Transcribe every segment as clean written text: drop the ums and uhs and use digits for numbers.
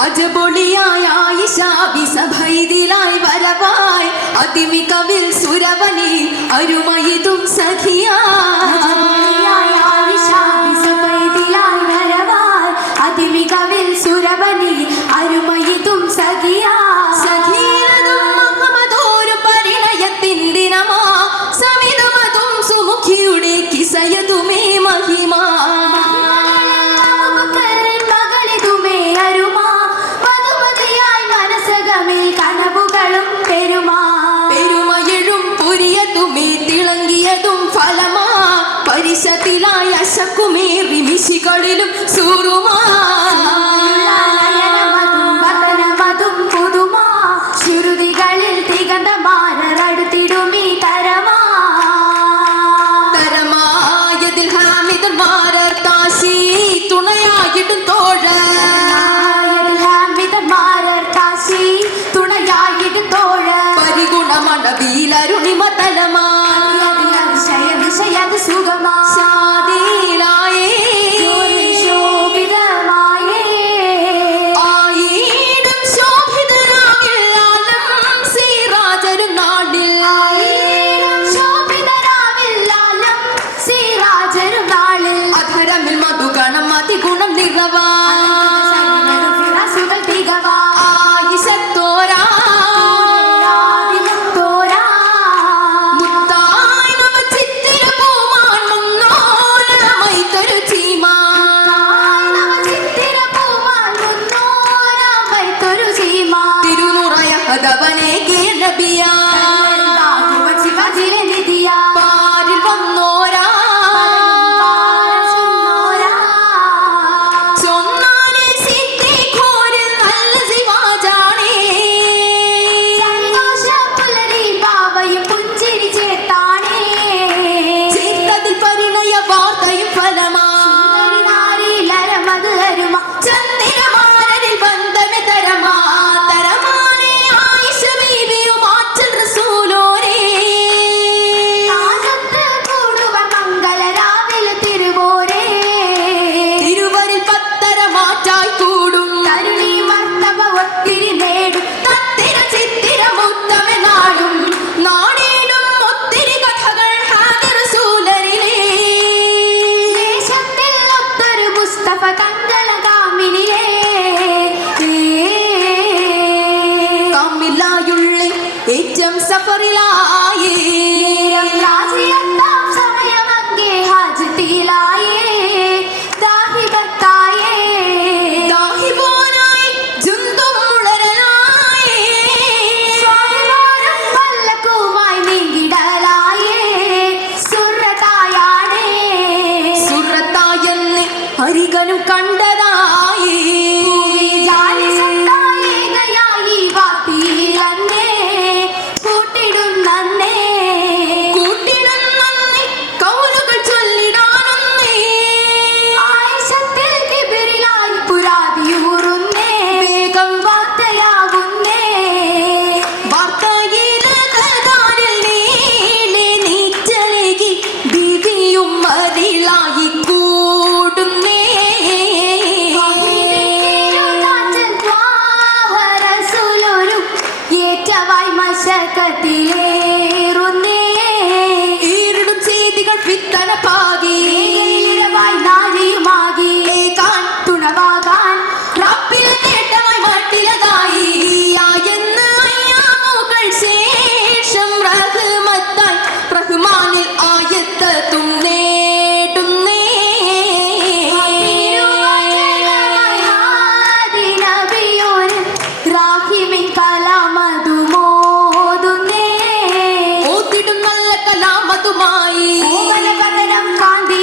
അജപൊളിയായ ആയിഷ വിസഭൈതിലായി വരവായി അതിമികവിൽ സുരവനി അരുമയിതും സഖിയാ അതിമികവിൽ സുരവനി അരുമയിതും സഖിയാ സഖീലതും മുഹമ്മദോരു പരിണയത്തിൻ ദിനമാ സമിതമതും സുമുഖിയുടെ കിസയതുമേ മഹിമാ പരിശത്തിലായ ശക്കുമേറി മിശികളിലും സൂറുമാ ശ്രുതികളിൽ തികന്തമാരടുത്തിടുമീ തരമാ തരമായതിൽ ഹാമിതന്മാരർ താശി തുണയായിട്ടും തോഴ തുണയായിട്ടും തോഴ പരിഗുണമണവീലരുണിമ തലമാ സുഖമാ ഏറ്റം സഫറിലായി സമയമങ്ങേ ഹാജത്തിലായി ദാഹിബത്തായി ദാഹിബോനായി ജുന്തും മുളരലായി സ്വാഭിമാനം പല്ലക്കുമായി നീങ്ങിടലായി സുറത്തായാണേ സുറത്തായെന്ന് ഹരികനും കണ്ടതായി കാന്തി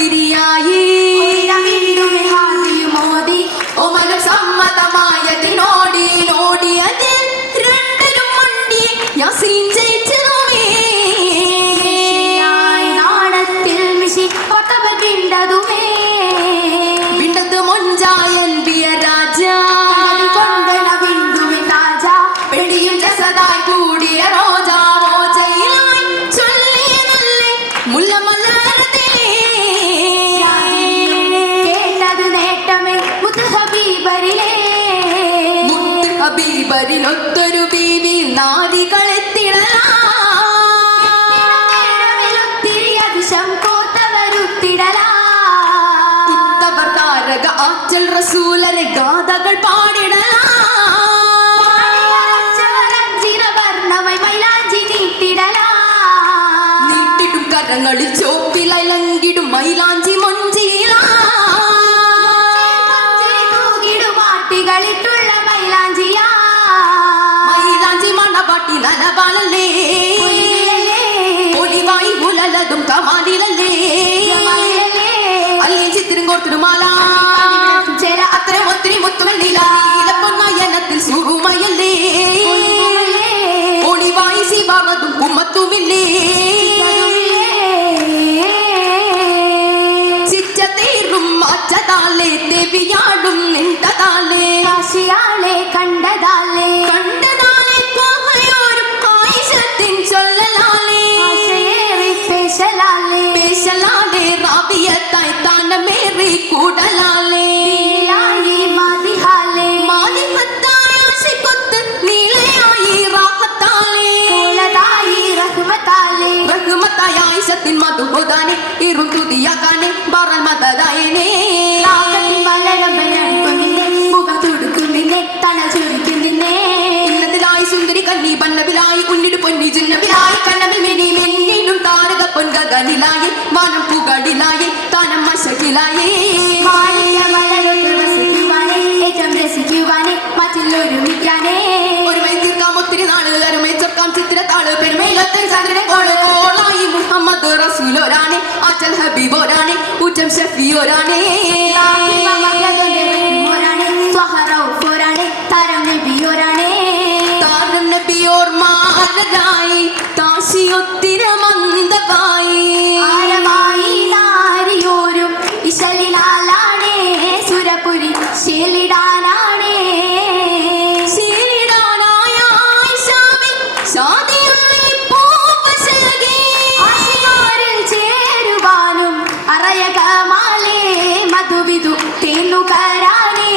ഒത്തിരിയായി മോദി ഒമനും സമ്മതമായതിനോടി നോടിയതിൽ രണ്ടിലും മണ്ടി യാസീൻ ജയിച്ചതുമേ നാണത്തിൽ മിഷി പത്തവ വിണ്ടതുമേ വിണ്ടത് മൊഞ്ചായൻ പ്രിയ രാജ കൊണ്ടന വിണ്ടുമി രാജ പെടിയും ജസദായി കൂടിയ റോജാ റോജയിലായി ചൊല്ലിയതല്ലേ മുല്ലമലരത്തിലേ കേട്ടത് നേട്ടമേ മുത്ത് ഹബീബരിലേ മുത്ത് ഹബീബരിലൊത്തൊരു ബീവി നാരികളെത്തിടലാ അതിശം കോത്തവരുത്തിടലാ ഉത്തവർ താരക ആറ്റൽ റസൂലരെ ഗാഥകൾ പാടിടലാ വർണ്ണമായി മൈലാഞ്ചി നീട്ടിടലാ നീട്ടിടും കരങ്ങളിൽ ചോപ്പിലങ്കിടും മൈലാഞ്ചി മൊഞ്ചിയിലാ മാട്ടികളിട്ടുള്ള മൈലാഞ്ചിയാ മൈലാഞ്ചി മണപാട്ടി നനപാലല്ലേ ഒലിവായി ഉലലതും കമാലിലല്ലേ അല്ലി ചിത്തിരും കോർത്തിരുമാല ചേര അത്തരം ഒത്തിരി മുത്തുമല്ലില നീലപ്പൊന്നയനത്തിൽ സുറുമയല്ലേ ഒളിവായി ശിവാമതും കുമ്മത്തുമില്ലേ ചിറ്റതേറും മാറ്റതാലേ ദേവിയാടും നിണ്ടതാലേ കാശിയാളെ കണ്ടതാലേ കണ്ടതാലേ കോഹയോരും ആയിഷത്തിൻ ചൊല്ലലാലേ ആശയേറി പേശലാലേ പേശലാലേ റാബിയത്തായി താനമേറി കൂടലാലേ നീലായി മതിഹാലേ മാലിഹത്തായ ആശിക്കൊത്ത് നീലയായി റാഹത്താലേ കോലതായി റഹ്മത്താലേ റഹ്മത്തായ ആയിഷത്തിൻ മധുഹുദാനെ ഇറും തുതിയാക്കാനെ ബറൽ മദദായനെ നാഗത്തിൻ മലരമ്പനടുക്കുന്നിന്നെ മുഖം തുടുക്കുന്നിന്നെ തണ ചുരുക്കുന്നിന്നെ ഇന്നതിലായി സുന്ദരി കന്നി പന്നവിലായി ഉന്നിട് പൊന്നി ചിന്നവിലായി കണ്ണവിൽ മിനി മെന്നിലും താരക പൊൻകനിലായി വാനം പുകടിലായി താനം മശകിലായി മാണിക്യ മലരൊത്ത് രസിക്കുവാനേ ഏറ്റവും രസിക്കുവാനേ മറ്റുള്ളൊരുമിക്കാനേ ഒരുമൈ തീർക്കാം ഒത്തിരി നാള് അരുമൈ ചൊക്കാം ചിത്രത്താള് പെരുമയിലൊത്തൻ ചന്ദ്രനെ കോള് കോളായി മുഹമ്മദ് റസൂലോരാണ് ആറ്റൽ ഹബീബോരാണ് ഊറ്റം ഷഫിയോരാണ് താരം നബിയോർ മാലരായി താശി ഒത്തിര മന്ദമായി ശീലിടാനായ ആയിഷാവിൻ ശാദിയായി പൂവശകി മധുവിധു തേന്നുകരാനേ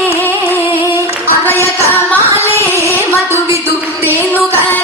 അറയ കമാലേ മധുവിധു തേന്നുകര